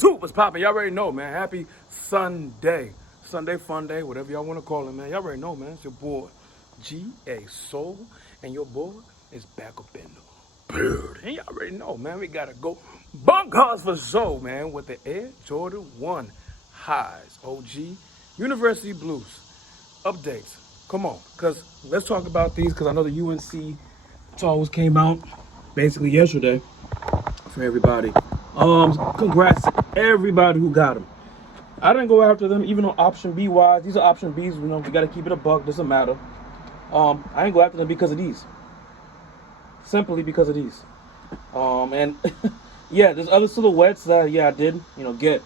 Two was popping. Y'all already know, man. Happy Sunday. Sunday fun day, whatever y'all want to call it, man. Y'all already know, man. It's your boy G.A. Soul, and your boy is back up in the bird. And y'all already know, man. We got to go bunkers for Zoe, man, with the Air Jordan 1 highs. OG University Blues updates. Come on, because let's talk about these, because I know the UNC toes came out basically yesterday for everybody. Congrats to everybody who got them. I didn't go after them, even on option B wise. These are option Bs. You know, we got to keep it a buck. Doesn't matter. I didn't go after them because of these. Simply because of these. And yeah, there's other silhouettes that I did, get.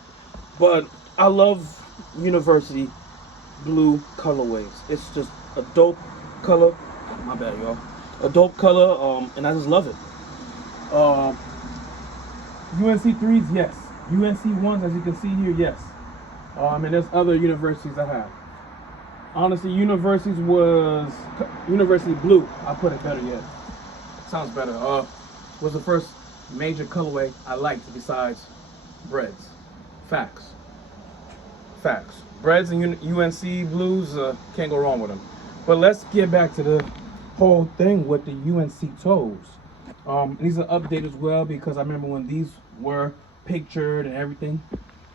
But I love University blue colorways. It's just a dope color. My bad, y'all. A dope color. And I just love it. UNC 3s, yes. UNC 1s, as you can see here, yes. And there's other universities I have. Honestly, University Blue, I put it better yet. Sounds better. Was the first major colorway I liked besides Breads. Facts. Breads and UNC Blues, can't go wrong with them. But let's get back to the whole thing with the UNC toes. These are updated as well, because I remember when these were pictured and everything.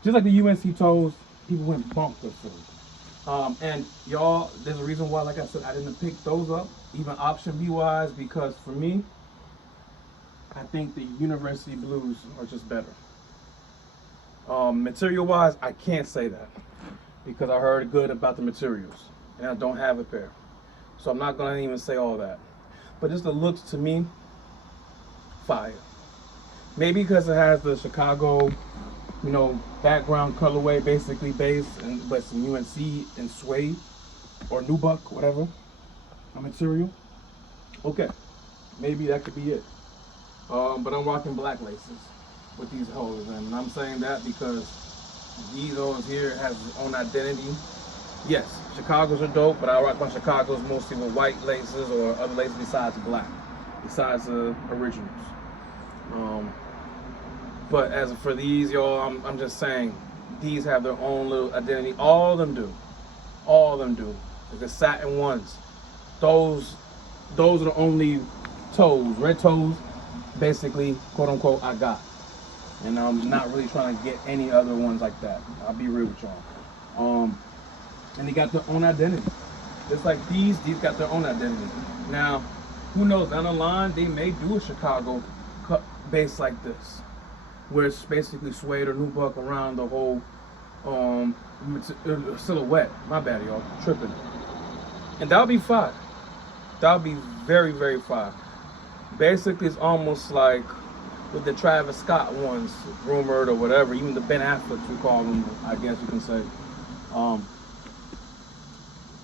Just like the UNC toes, people went bonkers for them. And y'all, there's a reason why, like I said, I didn't pick those up, even option B wise, because for me, I think the University Blues are just better. Material wise, I can't say that, because I heard good about the materials, and I don't have a pair. So I'm not gonna even say all that. But just the looks to me, fire. Maybe because it has the Chicago, background colorway, basically based, but some UNC and suede or nubuck, whatever, a material. Okay, maybe that could be it. But I'm rocking black laces with these hoes, and I'm saying that because these hoes here has its own identity. Yes, Chicago's are dope, but I rock my Chicago's mostly with white laces or other laces besides black, besides the originals. But as for these, y'all, I'm just saying, these have their own little identity. All of them do. Like the satin ones, those are the only toes, red toes, basically, quote unquote, I got. And I'm not really trying to get any other ones like that. I'll be real with y'all. And they got their own identity. Just like these got their own identity. Now, who knows, down the line, they may do a Chicago cut base like this, where it's basically suede or nubuck around the whole silhouette. My bad, y'all, tripping. And that'll be fire. That'll be very, very fire. Basically, it's almost like with the Travis Scott ones, rumored or whatever, even the Ben Affleck, we call them, I guess you can say.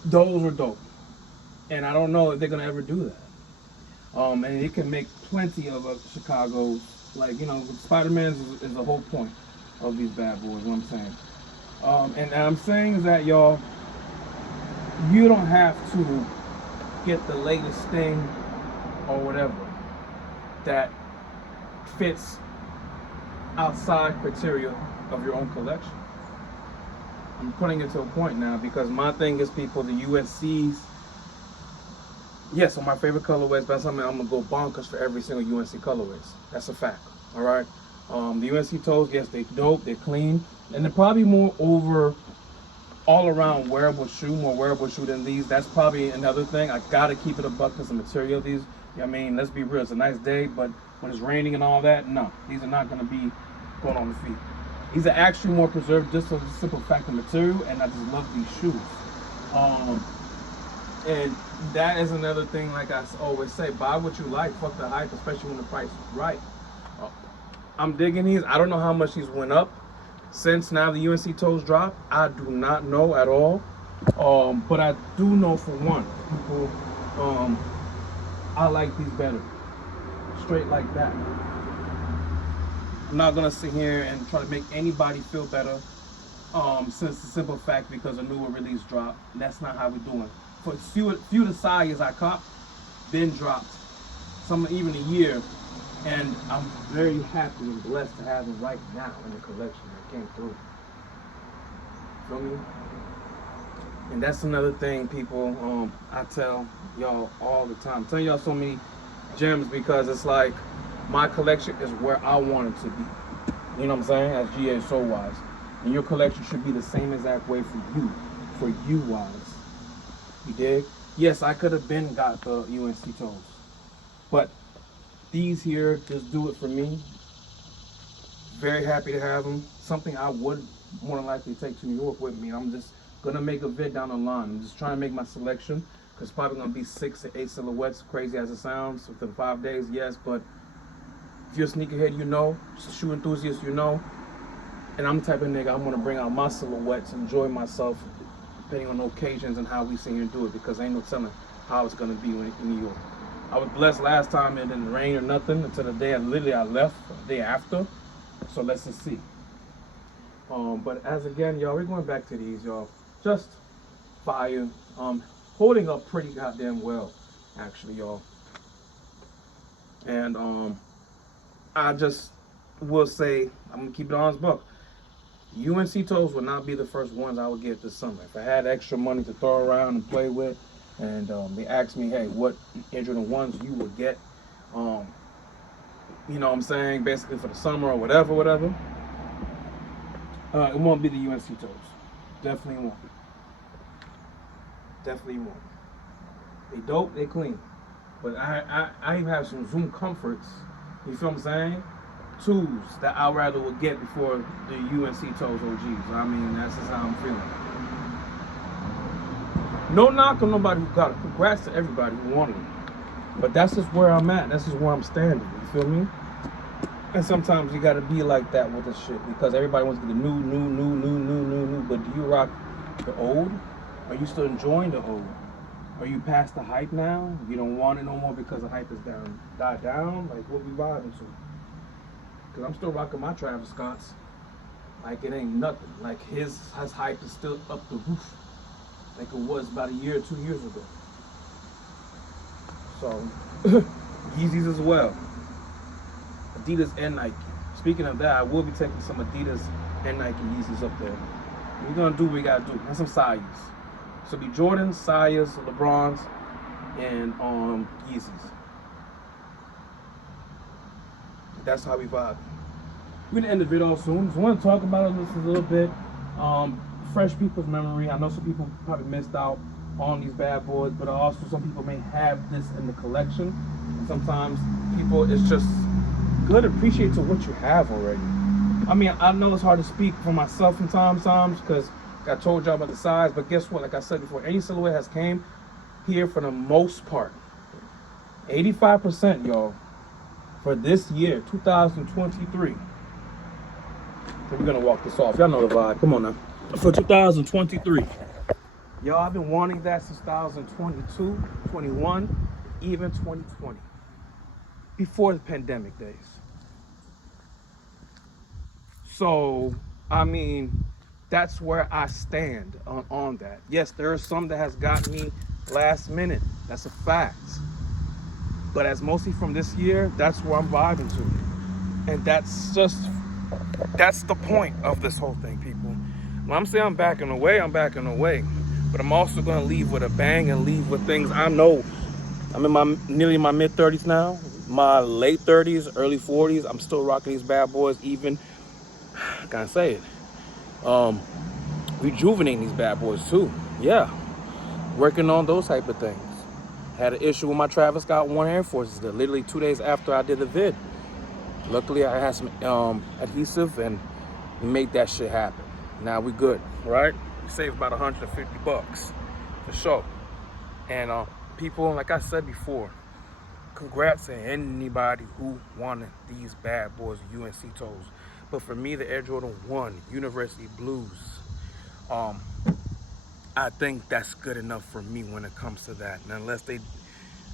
Those are dope. And I don't know if they're gonna ever do that. And it can make plenty of Chicago, like, Spider-Man is the whole point of these bad boys, what I'm saying. And I'm saying is that, y'all, you don't have to get the latest thing or whatever that fits outside criteria of your own collection. I'm putting it to a point now, because my thing is, people, the UNCs, yes, on my favorite colorways, but something I'm gonna go bonkers for every single UNC colorways. That's a fact. All right. The UNC toes, yes, they dope, they're clean, and they're probably more over all around wearable shoe, more wearable shoe than these. That's probably another thing. I gotta keep it a buck because the material of these. I mean, let's be real. It's a nice day, but when it's raining and all that, no, these are not gonna be going on the feet. These are actually more preserved, just for the simple fact of material, and I just love these shoes. And that is another thing, like I always say, buy what you like, fuck the hype, especially when the price is right. I'm digging these. I don't know how much these went up since now the UNC toes dropped. I do not know at all. But I do know for one, people, I like these better. Straight like that. I'm not gonna sit here and try to make anybody feel better, since the simple fact because a newer release dropped. That's not how we're doing. For few of the sizes I caught, been dropped. Some even a year And I'm very happy and blessed to have it right now in the collection that came through. Feel me? And that's another thing, people. I tell y'all all the time. I tell y'all so many gems because it's like my collection is where I want it to be. You know what I'm saying? As GA Soul Wise. And your collection should be the same exact way for you wise. You dig? Yes, I could have been got the UNC toes. But these here just do it for me. Very happy to have them. Something I would more than likely take to New York with me. I'm just gonna make a vid down the line. I'm just trying to make my selection because it's probably gonna be 6 to 8 silhouettes, crazy as it sounds, within 5 days, yes, but if you're a sneakerhead, you know, shoe enthusiast, you know, and I'm the type of nigga, I'm gonna bring out my silhouettes, enjoy myself, depending on the occasions and how we sing and do it, because ain't no telling how it's gonna be in New York. I was blessed last time it didn't rain or nothing until the day I left, the day after, so let's just see. But as again, y'all, we're going back to these, y'all. Just fire. Holding up pretty goddamn well, actually, y'all. And I just will say, I'm gonna keep it on his buck. UNC toes would not be the first ones I would get this summer. If I had extra money to throw around and play with, and they asked me, hey, what Air Jordan 1s you would get, you know what I'm saying, basically for the summer or whatever. It won't be the UNC toes. Definitely won't. Definitely won't. They dope, they clean. But I even have some Zoom Comforts, you feel what I'm saying? Twos that I'd rather would get before the UNC toes OGs. I mean, that's just how I'm feeling. No knock on nobody who got it. Congrats to everybody who wanted it. But that's just where I'm at. That's just where I'm standing. You feel me? And sometimes you gotta be like that with this shit because everybody wants to get the new. But do you rock the old? Are you still enjoying the old? Are you past the hype now? You don't want it no more because the hype is died down? Like, what we vibing to? Because I'm still rocking my Travis Scotts. Like, it ain't nothing. Like, his hype is still up the roof. Like it was about a year or 2 years ago. So, Yeezys as well. Adidas and Nike. Speaking of that, I will be taking some Adidas and Nike Yeezys up there. We're gonna do what we gotta do. And some Sayas. So be Jordans, Sayas, LeBrons, and Yeezys. That's how we vibe. We're gonna end the video soon. Just want to talk about this a little bit. Fresh people's memory. I know some people probably missed out on these bad boys, but also some people may have this in the collection. And sometimes people, it's just good to appreciate to what you have already. I mean, I know it's hard to speak for myself sometimes because I told y'all about the size, but guess what? Like I said before, any silhouette has came here for the most part. 85%, y'all, for this year, 2023. So we're gonna walk this off. Y'all know the vibe. Come on now. For 2023. Y'all, I've been wanting that since 2022, 21, even 2020. Before the pandemic days. So, I mean, that's where I stand on that. Yes, there are some that has got me last minute. That's a fact. But as mostly from this year, that's where I'm vibing to. And that's the point of this whole thing, people. When I'm saying I'm backing away, I'm backing away. But I'm also going to leave with a bang and leave with things I know. I'm in nearly my mid-30s now. My late 30s, early 40s. I'm still rocking these bad boys even, I can't say it. Rejuvenating these bad boys too. Yeah. Working on those type of things. Had an issue with my Travis Scott 1 Air Forces that literally 2 days after I did the vid. Luckily, I had some adhesive and made that shit happen. Now we good, right? We saved about $150 for sure. And people, like I said before, congrats to anybody who wanted these bad boys, UNC toes. But for me, the Air Jordan 1 University Blues, I think that's good enough for me when it comes to that. And unless they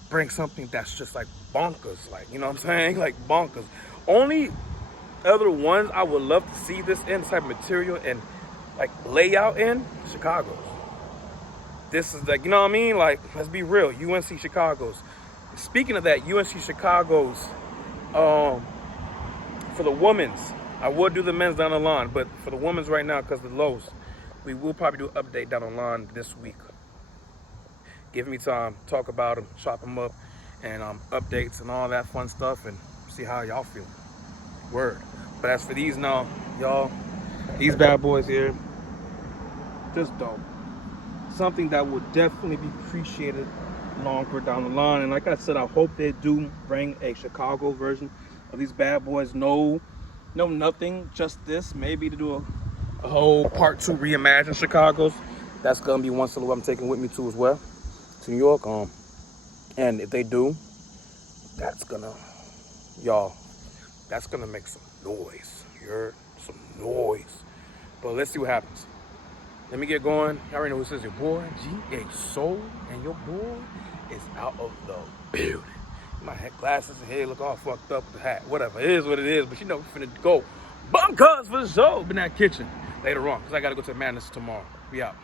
bring something that's just like bonkers, like, you know what I'm saying? Like bonkers. Only other ones I would love to see this in, this type of material and like layout in, Chicago's. This is like, you know what I mean? Like, let's be real, UNC Chicago's. Speaking of that, UNC Chicago's For the women's, I would do the men's down the line, but for the women's right now, because the lows, we will probably do an update down the line this week. Give me time, talk about them, chop them up, and updates and all that fun stuff, and see how y'all feel. Word. But as for these now, y'all, these bad boys here, just dope. Something that will definitely be appreciated longer down the line. And like I said, I hope they do bring a Chicago version of these bad boys. No nothing, just this. Maybe to do a whole part 2 reimagined Chicago's. That's gonna be one silhouette I'm taking with me too as well to New York. And if they do, that's gonna, y'all, that's gonna make some noise. You heard? Some noise. But let's see what happens. Let me get going. You already know who says your boy, G.A. Soul, and your boy is out of the building. My head glasses and head look all fucked up with the hat. Whatever, it is what it is, but you know we finna go bum cuz for the show. But in that kitchen later on, because I gotta go to Madness tomorrow. We out.